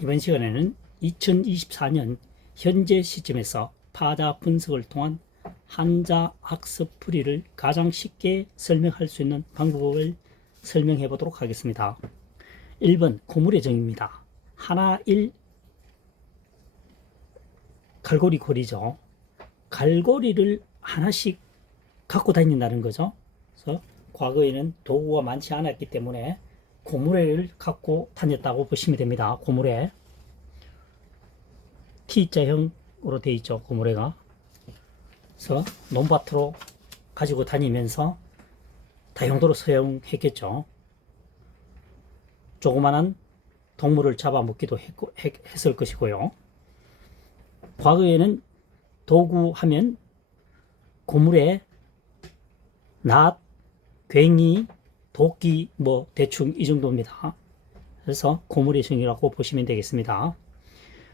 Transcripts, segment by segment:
이번 시간에는 2024년 현재 시점에서 파자 분석을 통한 한자 학습 풀이를 가장 쉽게 설명할 수 있는 방법을 설명해 보도록 하겠습니다. 1번 고물의 정의입니다. 하나, 1, 갈고리 고리죠. 갈고리를 하나씩 갖고 다닌다는 거죠. 그래서 과거에는 도구가 많지 않았기 때문에 고무래를 갖고 다녔다고 보시면 됩니다. 고무래. T자형으로 되어 있죠. 고무래가. 그래서 논밭으로 가지고 다니면서 다용도로 사용했겠죠. 조그마한 동물을 잡아먹기도 했을 것이고요. 과거에는 도구 하면 고무래, 낫, 괭이, 도끼 뭐 대충 이 정도입니다. 그래서 고물의 정의라고 보시면 되겠습니다.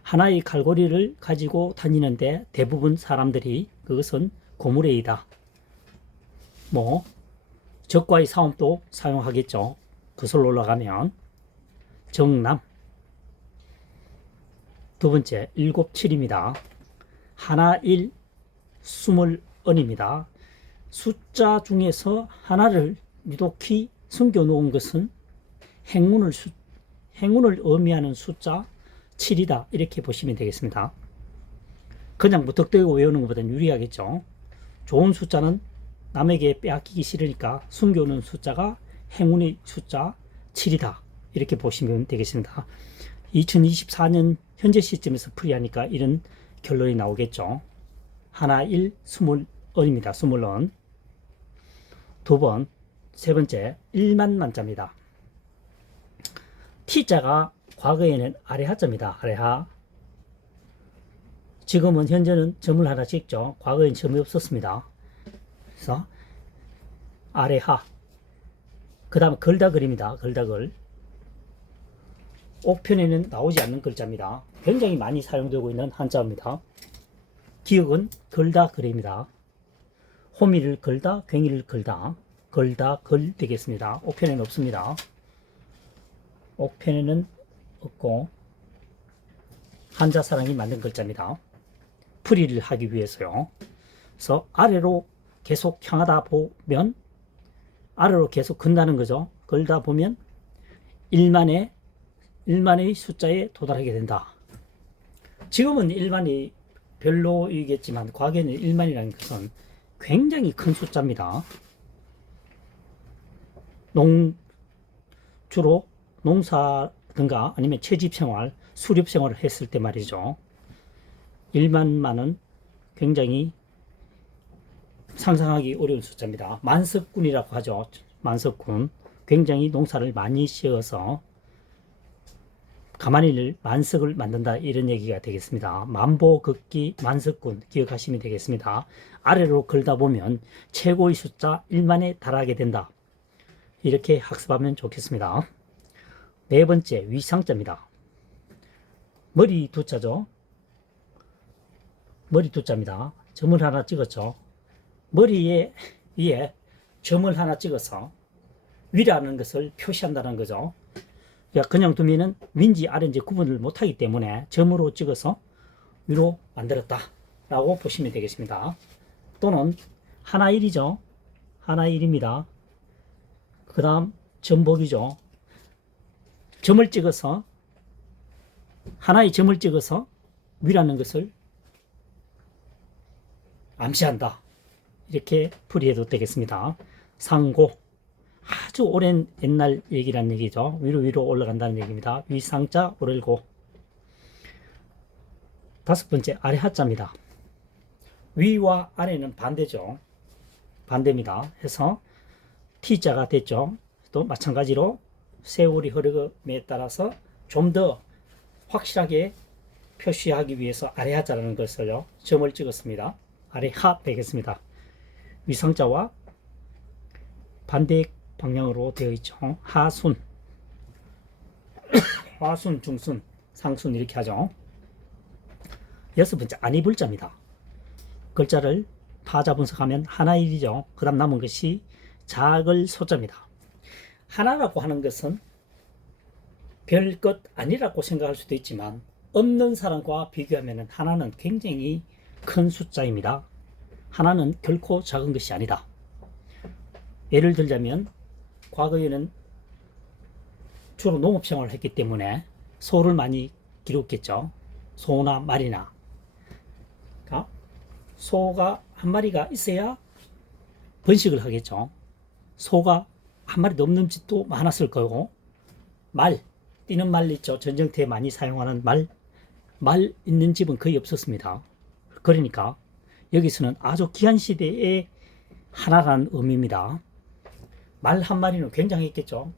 하나의 갈고리를 가지고 다니는데 대부분 사람들이 그것은 고무래이다. 뭐 적과의 싸움도 사용하겠죠. 그슬로 올라가면. 정남. 두 번째 7, 7입니다. 하나, 1, 20언입니다. 숫자 중에서 하나를 유독히 숨겨 놓은 것은 행운을 의미하는 숫자 7이다. 이렇게 보시면 되겠습니다. 그냥 무턱대고 외우는 것보다는 유리하겠죠. 좋은 숫자는 남에게 빼앗기기 싫으니까 숨겨놓은 숫자가 행운의 숫자 7이다. 이렇게 보시면 되겠습니다. 2024년 현재 시점에서 풀이하니까 이런 결론이 나오겠죠. 하나, 1, 20언입니다. 20언. 두 번, 세 번째, 1만 만자입니다. T자가 과거에는 아래하자입니다. 아래하. 지금은 현재는 점을 하나 찍죠. 과거에는 점이 없었습니다. 그래서 아래하. 그 다음 걸다글입니다. 걸다글. 옥편에는 나오지 않는 글자입니다. 굉장히 많이 사용되고 있는 한자입니다. 기억은 걸다글입니다. 호미를 걸다, 괭이를 걸다, 걸다, 걸 되겠습니다. 옥편에는 없습니다. 옥편에는 없고 한자사랑이 만든 글자입니다. 풀이를 하기 위해서요. 그래서 아래로 계속 향하다 보면 아래로 계속 건다는 거죠. 걸다 보면 1만의 숫자에 도달하게 된다. 지금은 1만이 별로이겠지만 과거에는 1만이라는 것은 굉장히 큰 숫자입니다. 주로 농사든가 아니면 채집생활, 수렵생활을 했을 때 말이죠. 1만만은 굉장히 상상하기 어려운 숫자입니다. 만석군이라고 하죠. 만석군. 굉장히 농사를 많이 지어서 가마니를 만석을 만든다 이런 얘기가 되겠습니다. 만보극기 만석군 기억하시면 되겠습니다. 아래로 걸다 보면 최고의 숫자 1만에 달하게 된다. 이렇게 학습하면 좋겠습니다. 네 번째 위상자입니다. 머리 두자죠. 머리 두자입니다. 점을 하나 찍었죠. 머리에 위에 점을 하나 찍어서 위라는 것을 표시한다는 거죠. 그냥 두면은 윈지 아래인지 구분을 못하기 때문에 점으로 찍어서 위로 만들었다 라고 보시면 되겠습니다. 또는 하나 1이죠. 하나 1입니다. 그 다음 점복이죠. 점을 찍어서 하나의 점을 찍어서 위라는 것을 암시한다. 이렇게 풀이해도 되겠습니다. 상고. 아주 오랜 옛날 얘기란 얘기죠. 위로 올라간다는 얘기입니다. 위상자 오를고. 다섯 번째 아래 하자입니다. 위와 아래는 반대죠. 반대입니다. 해서 T자가 됐죠. 또 마찬가지로 세월이 흐름에 따라서 좀 더 확실하게 표시하기 위해서 아래 하자라는 것을요. 점을 찍었습니다. 아래 하 되겠습니다. 위상자와 반대 방향으로 되어 있죠. 하순, 화순, 중순, 상순 이렇게 하죠. 여섯 번째 안이불자입니다. 글자를 파자 분석하면 하나 일이죠. 그 다음 남은 것이 작을 소자입니다. 하나라고 하는 것은 별것 아니라고 생각할 수도 있지만 없는 사람과 비교하면 하나는 굉장히 큰 숫자입니다. 하나는 결코 작은 것이 아니다. 예를 들자면 과거에는 주로 농업생활을 했기 때문에 소를 많이 기르겠죠. 소나 말이나. 그러니까 소가 한 마리가 있어야 번식을 하겠죠. 소가 한 마리도 없는 집도 많았을 거고, 말, 뛰는 말 있죠. 전쟁터에 많이 사용하는 말 있는 집은 거의 없었습니다. 그러니까 여기서는 아주 귀한 시대의 하나라는 의미입니다. 말 한 마리는 굉장했겠죠.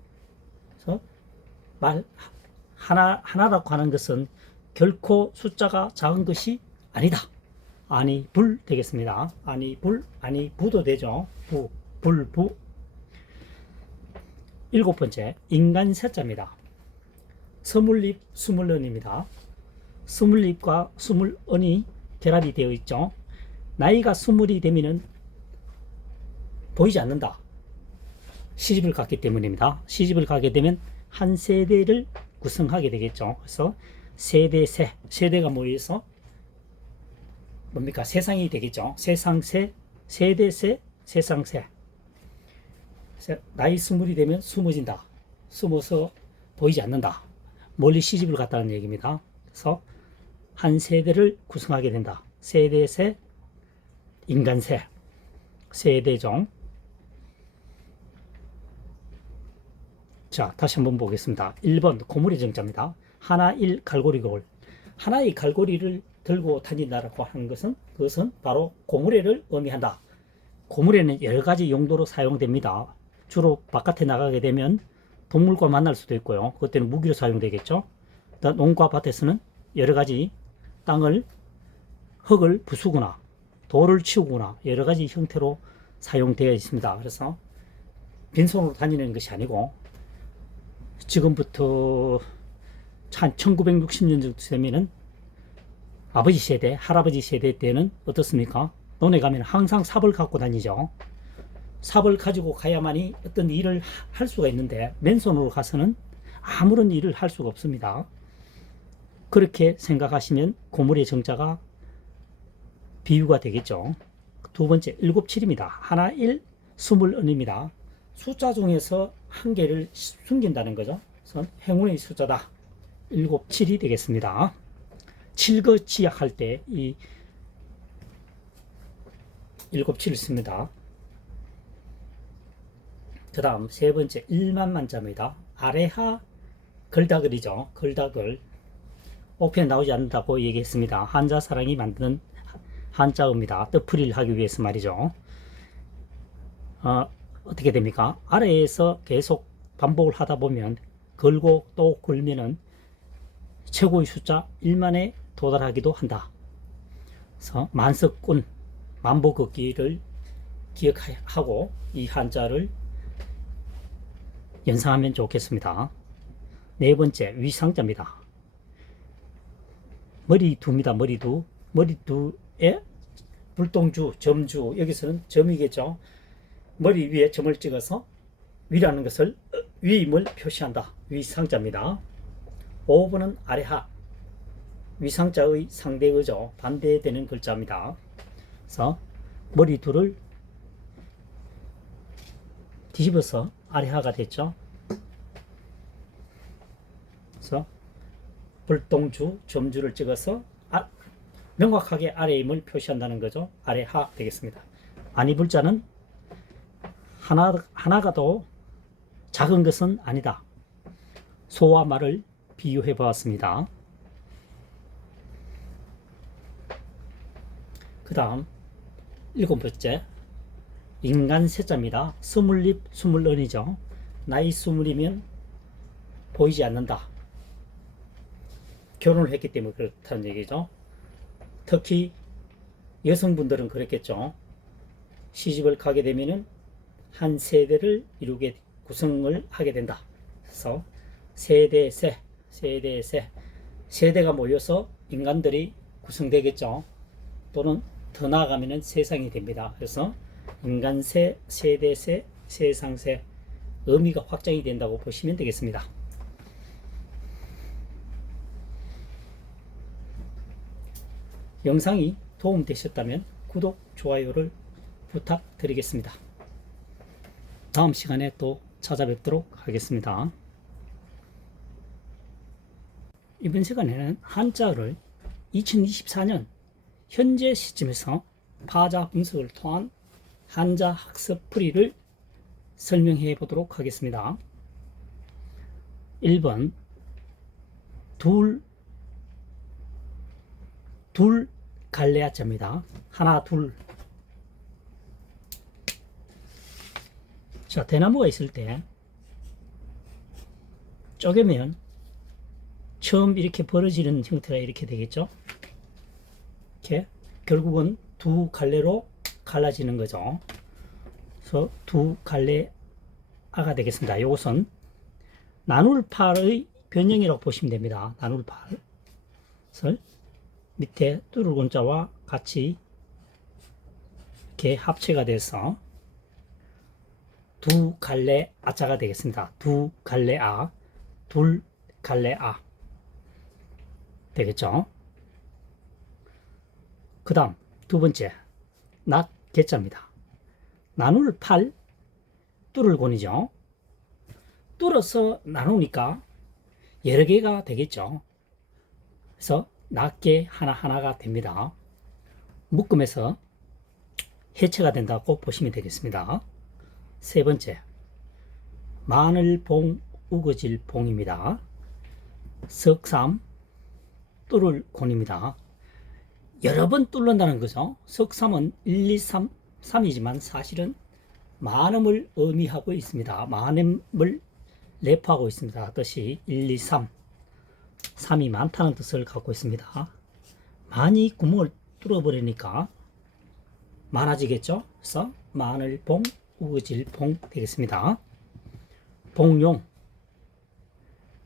그래서 말 하나라고 하는 것은 결코 숫자가 작은 것이 아니다. 아니 불 되겠습니다. 아니 부도 되죠. 부. 일곱 번째, 인간 세자입니다. 스물잎, 스물언입니다. 스물잎과 스물언이 결합이 되어 있죠. 나이가 스물이 되면은 보이지 않는다. 시집을 갔기 때문입니다. 시집을 가게 되면 한 세대를 구성하게 되겠죠. 그래서 세대가 모여서 뭡니까? 세상이 되겠죠. 세상세, 세대세, 세상세. 나이 스물이 되면 숨어진다. 숨어서 보이지 않는다. 멀리 시집을 갔다는 얘기입니다. 그래서 한 세대를 구성하게 된다. 세대세, 인간세, 세대종. 자, 다시 한번 보겠습니다. 1번 고물의 정자입니다. 하나일 갈고리골. 하나의 갈고리를 들고 다닌다라고 하는 것은 그것은 바로 고무래를 의미한다. 고무래는 여러 가지 용도로 사용됩니다. 주로 바깥에 나가게 되면 동물과 만날 수도 있고요. 그때는 무기로 사용되겠죠. 농가 밭에서는 여러 가지 흙을 부수거나 돌을 치우거나 여러 가지 형태로 사용되어 있습니다. 그래서 빈손으로 다니는 것이 아니고 지금부터 한 1960년 정도 되면은 아버지 세대, 할아버지 세대 때는 어떻습니까? 논에 가면 항상 삽을 갖고 다니죠. 삽을 가지고 가야만이 어떤 일을 할 수가 있는데 맨손으로 가서는 아무런 일을 할 수가 없습니다. 그렇게 생각하시면 고물의 정자가 비유가 되겠죠. 두 번째, 7입니다. 하나, 1, 20은입니다. 숫자 중에서 한 개를 숨긴다는 거죠. 그래서 행운의 숫자다. 7, 7이 되겠습니다. 칠거지약 할 때 이 7, 7을 씁니다. 그 다음 세 번째, 1만만자입니다. 아래하 걸다글이죠. 걸다글. 옥편에 나오지 않는다고 얘기했습니다. 한자 사랑이 만드는 한자어입니다. 뜻풀이를 하기 위해서 말이죠. 어떻게 됩니까? 아래에서 계속 반복을 하다 보면 걸고 또 걸면은 최고의 숫자 1만에 도달하기도 한다. 그래서 만석군, 만보걷기를 기억하고 이 한자를 연상하면 좋겠습니다. 네 번째, 위상자입니다. 머리두입니다. 머리두에 불똥주, 점주, 여기서는 점이겠죠. 머리 위에 점을 찍어서 위라는 것을 위임을 표시한다. 위상자입니다. 5번은 아래하, 위상자의 상대어죠. 반대되는 글자입니다. 그래서 머리두를 뒤집어서 아래하가 됐죠. 그래서 불똥주, 점주를 찍어서 명확하게 아래임을 표시한다는 거죠. 아래하 되겠습니다. 아니불자는 하나가 더 작은 것은 아니다. 소와 말을 비유해 보았습니다. 그 다음 7번째, 인간 세자입니다. 스물잎, 스물언이죠. 나이 스물이면 보이지 않는다. 결혼을 했기 때문에 그렇다는 얘기죠. 특히 여성분들은 그랬겠죠. 시집을 가게 되면은 한 세대를 이루게 구성을 하게 된다. 그래서 세대가 모여서 인간들이 구성되겠죠. 또는 더 나아가면은 세상이 됩니다. 그래서 인간세, 세대세, 세상세 의미가 확장이 된다고 보시면 되겠습니다. 영상이 도움되셨다면 구독, 좋아요를 부탁드리겠습니다. 다음 시간에 또 찾아뵙도록 하겠습니다. 이번 시간에는 한자어를 2024년 현재 시점에서 파자 분석을 통한 한자 학습 풀이를 설명해 보도록 하겠습니다. 1번 둘 갈래아자입니다. 하나 둘. 자, 대나무가 있을 때 쪼개면 처음 이렇게 벌어지는 형태가 이렇게 되겠죠. 이렇게 결국은 두 갈래로 갈라지는 거죠. 그래서 두 갈래아가 되겠습니다. 이것은 나눌팔의 변형이라고 보시면 됩니다. 나눌팔. 그래서 밑에 뚫을 원자와 같이 이렇게 합체가 돼서 두 갈래 아자가 되겠습니다. 두 갈래 아, 둘 갈래 아 되겠죠. 그 다음 두 번째 낫 개자입니다. 나눌 팔 뚫을 권이죠. 뚫어서 나누니까 여러 개가 되겠죠. 그래서 낱개 하나하나가 됩니다. 묶음에서 해체가 된다고 보시면 되겠습니다. 세 번째, 마늘봉, 우거질봉입니다. 석삼, 뚫을 곤입니다. 여러 번 뚫는다는 거죠. 석삼은 1, 2, 3, 3이지만 사실은 많음을 의미하고 있습니다. 많음을 내포하고 있습니다. 뜻이 1, 2, 3. 3이 많다는 뜻을 갖고 있습니다. 많이 구멍을 뚫어버리니까 많아지겠죠. 그래서 마늘봉, 우거질봉 되겠습니다. 봉용.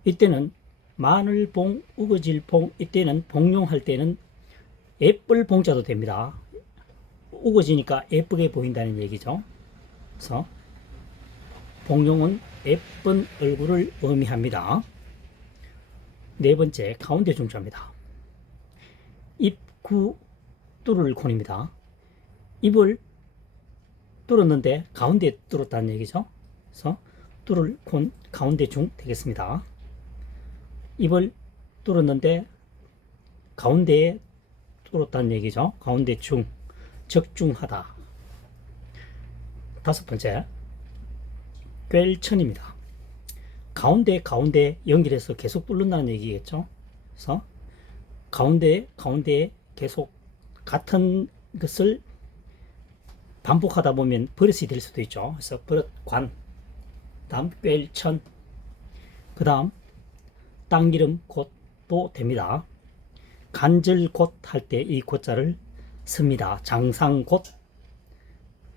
이때는 마늘봉, 우거질봉, 이때는 봉용할 때는 예쁠 봉자도 됩니다. 우거지니까 예쁘게 보인다는 얘기죠. 그래서 봉용은 예쁜 얼굴을 의미합니다. 네 번째, 가운데 중자입니다. 입구 뚫을 곤입니다. 입을 뚫었는데 가운데 뚫었다는 얘기죠. 그래서 뚫을 곤 가운데 중 되겠습니다. 입을 뚫었는데 가운데에 뚫었다는 얘기죠. 가운데 중, 적중하다. 다섯 번째, 꿰천입니다. 가운데 연결해서 계속 뚫는다는 얘기겠죠. 그래서 가운데 계속 같은 것을 반복하다 보면 버릇이 될 수도 있죠. 그래서 버릇관, 다음 꿰천, 그 다음 땅기름 곧도 됩니다. 간절곧 할 때 이 곧자를 씁니다. 장상곧,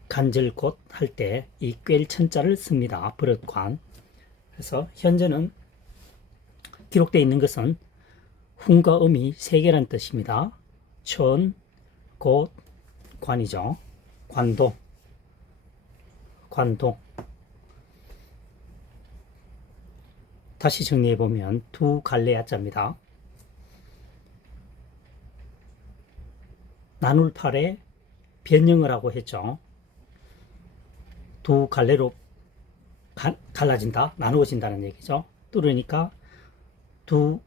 간절곧 할 때 이 꿰천자를 씁니다. 버릇관. 그래서 현재는 기록되어 있는 것은 훈과 음이 세 개라는 뜻입니다. 천, 곧, 관이죠. 관동. 다시 정리해 보면 두 갈래아자입니다. 나눌 팔에 변형을 하고 했죠. 두 갈래로 갈라진다, 나누어진다는 얘기죠. 뚫으니까 두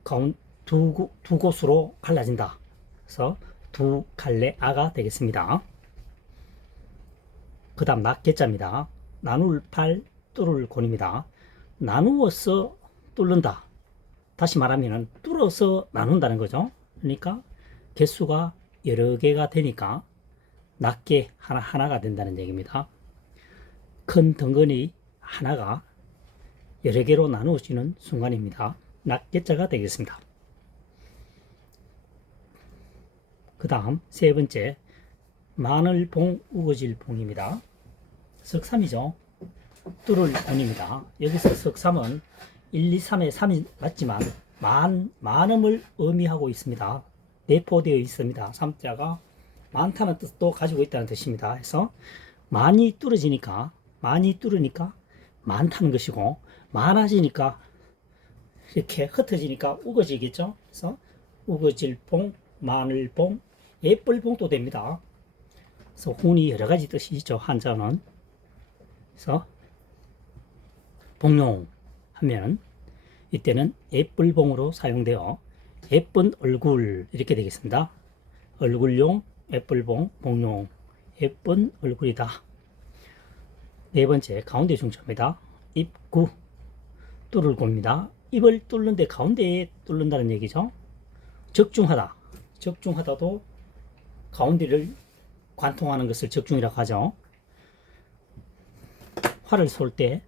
곳으로 갈라진다. 그래서 두 갈래아가 되겠습니다. 그 다음 낱개자입니다. 나눌 팔, 뚫을 곤입니다. 나누어서 뚫는다. 다시 말하면 뚫어서 나눈다는 거죠. 그러니까 개수가 여러 개가 되니까 낱개 하나가 된다는 얘기입니다. 큰 덩어리 하나가 여러 개로 나누어지는 순간입니다. 낱개자가 되겠습니다. 그 다음 세 번째, 마늘봉, 우거질봉입니다. 석삼이죠. 뚫을 곤입니다. 여기서 석삼은 1, 2, 3의 3이 맞지만 많음을 의미하고 있습니다. 내포되어 있습니다. 3자가 많다는 뜻도 가지고 있다는 뜻입니다. 그래서 많이 뚫으니까 많다는 것이고, 많아지니까 이렇게 흩어지니까 우거지겠죠. 그래서 우거질봉, 마늘봉, 애뿔봉도 됩니다. 그래서 훈이 여러 가지 뜻이 있죠. 한자는. 그래서 봉용 하면 이때는 애뿔봉으로 사용되어 예쁜 얼굴 이렇게 되겠습니다. 얼굴용, 애뿔봉, 봉용, 예쁜 얼굴이다. 네 번째 가운데 중점입니다. 입구, 뚫을 겁니다. 입을 뚫는데 가운데에 뚫는다는 얘기죠. 적중하다. 적중하다도 가운데를 관통하는 것을 적중이라고 하죠. 활을 쏠 때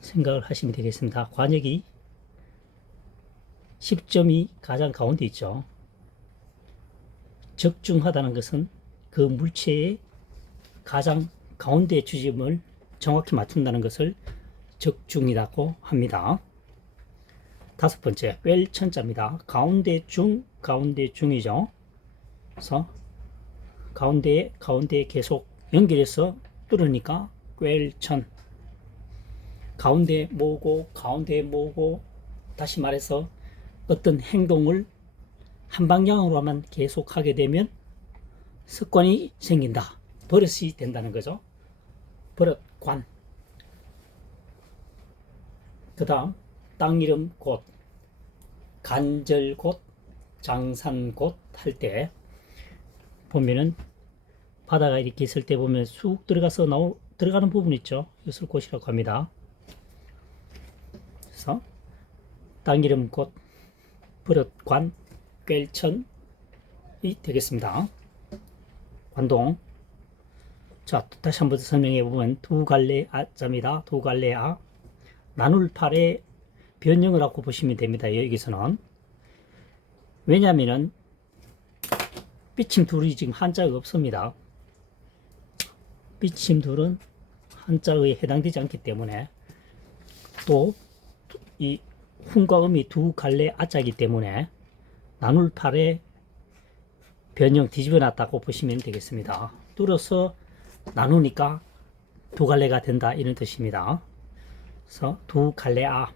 생각을 하시면 되겠습니다. 관역이 10점이 가장 가운데 있죠. 적중하다는 것은 그 물체의 가장 가운데 주점을 정확히 맞춘다는 것을 적중이라고 합니다. 다섯 번째, 꿰천자입니다. 가운데 중이죠. 그래서 가운데 계속 연결해서 뚫으니까 꿰천. 가운데 모으고 다시 말해서 어떤 행동을 한 방향으로만 계속하게 되면 습관이 생긴다. 버릇이 된다는 거죠. 버릇관. 그 다음 땅 이름 곳, 간절 곳, 장산 곳 할 때 보면은 바다가 이렇게 있을 때 보면 쑥 들어가서 들어가는 부분 있죠. 이것을 곳이라고 합니다. 그래서 땅 이름 곳, 버릇관, 꿰천이 되겠습니다. 관동. 자, 다시 한번 설명해 보면 두 갈래 아자입니다. 두 갈래 아. 나눌 팔의 변형을 하고 보시면 됩니다. 여기서는. 왜냐하면은 삐침 둘이 지금 한자가 없습니다. 삐침 둘은 한자에 해당되지 않기 때문에, 또 이 훈과 음이 두 갈래 아자이기 때문에 나눌 팔의 변형 뒤집어 놨다고 보시면 되겠습니다. 뚫어서 나누니까 두 갈래가 된다 이런 뜻입니다. 그래서 두 갈래 아.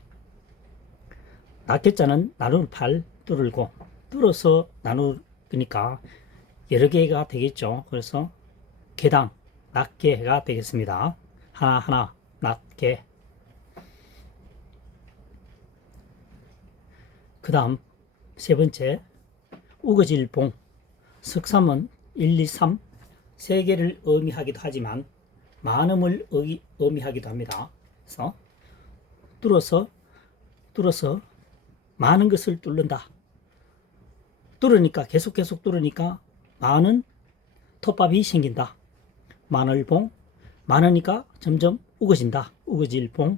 낱개자는 나눌 팔 뚫고 뚫어서 나누니까 여러 개가 되겠죠. 그래서 개당 낱개가 되겠습니다. 하나하나 낱개. 그 다음 세 번째 우거질봉. 석삼은 1, 2, 3 세 개를 의미하기도 하지만 많음을 의미하기도 합니다. 그래서 뚫어서 많은 것을 뚫는다. 뚫으니까 계속 뚫으니까 많은 톱밥이 생긴다. 마늘봉. 많으니까 점점 우거진다. 우거질봉.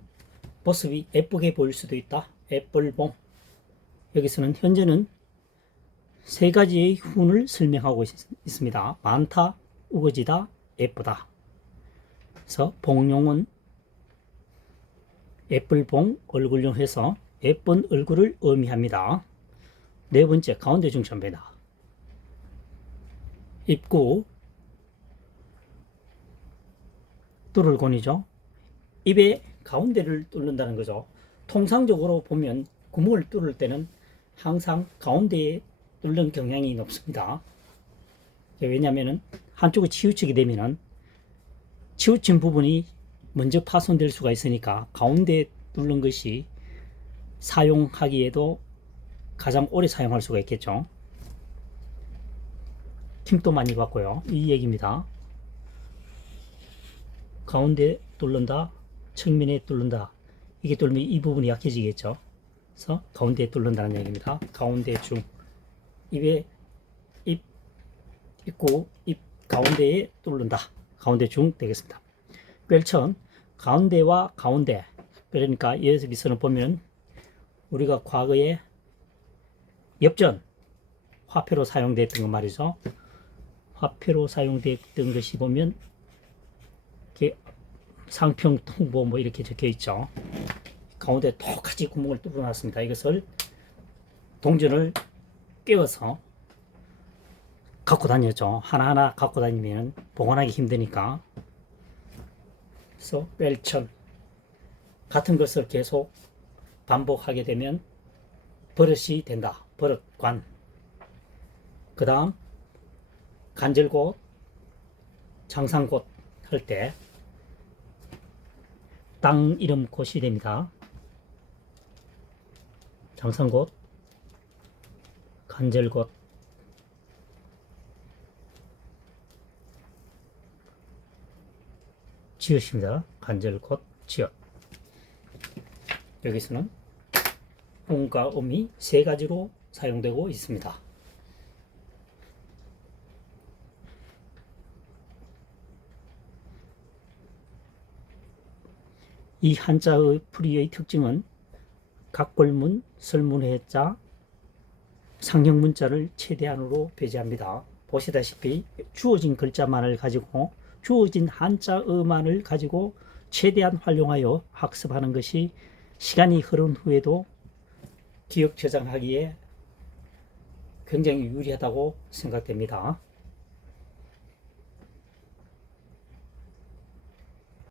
모습이 예쁘게 보일 수도 있다. 예쁠봉. 여기서는 현재는 세 가지의 훈을 설명하고 있습니다. 많다, 우거지다, 예쁘다. 그래서 봉용은 예쁠봉, 얼굴용 해서 예쁜 얼굴을 의미합니다. 네 번째 가운데 중점입니다. 입구, 뚫을 권이죠. 입의 가운데를 뚫는다는 거죠. 통상적으로 보면 구멍을 뚫을 때는 항상 가운데에 뚫는 경향이 높습니다. 왜냐하면 한쪽이 치우치게 되면은 치우친 부분이 먼저 파손될 수가 있으니까 가운데에 뚫는 것이 사용하기에도 가장 오래 사용할 수가 있겠죠. 힘도 많이 받고요. 이 얘기입니다. 가운데 뚫는다, 측면에 뚫는다. 이게 뚫으면 이 부분이 약해지겠죠. 그래서 가운데에 뚫는다는 얘기입니다. 가운데 중. 입에 입구, 입 가운데에 뚫는다. 가운데 중 되겠습니다. 꿰천, 가운데와 가운데. 그러니까 여기서는 보면 우리가 과거에 엽전, 화폐로 사용됐던 것 말이죠. 화폐로 사용됐던 것이 보면 이렇게 상평 통보 뭐 이렇게 적혀 있죠. 가운데 똑같이 구멍을 뚫어놨습니다. 이것을 동전을 끼워서 갖고 다녔죠. 하나하나 갖고 다니면 보관하기 힘드니까. 그래서 꿰천, 같은 것을 계속 반복하게 되면 버릇이 된다. 버릇관. 그 다음 간절곶, 장상곶 할 때 땅 이름 곶이 됩니다. 장상곶, 간절곶, 지읒입니다. 간절곶, 지읒. 여기서는 음과 음이 세 가지로 사용되고 있습니다. 이 한자의 풀이의 특징은 각골문, 설문해자, 상형문자를 최대한으로 배제합니다. 보시다시피 주어진 글자만을 가지고 주어진 한자어만을 가지고 최대한 활용하여 학습하는 것이 시간이 흐른 후에도 기억 저장하기에 굉장히 유리하다고 생각됩니다.